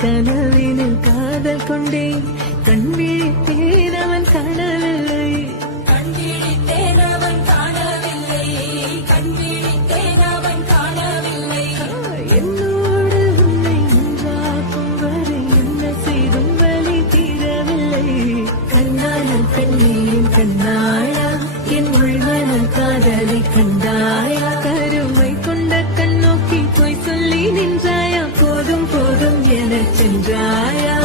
கனவினில் காதல் கொண்டேன் கண் விழித்தேன் அவன் காணவில்லை என்னோடு உன்னை ஒன்றாக்கும் வரை என்ன செய்தும் வழி தீரவில்லை கண்ணாளன் பெண்ணின் கண்ணாளா என் உள்மன காதலை கண்டாயா கருமை கொண்ட கண்ணோக்கி போய் சொல்லி நின்றாயா போதும் போதும் என சென்றாயா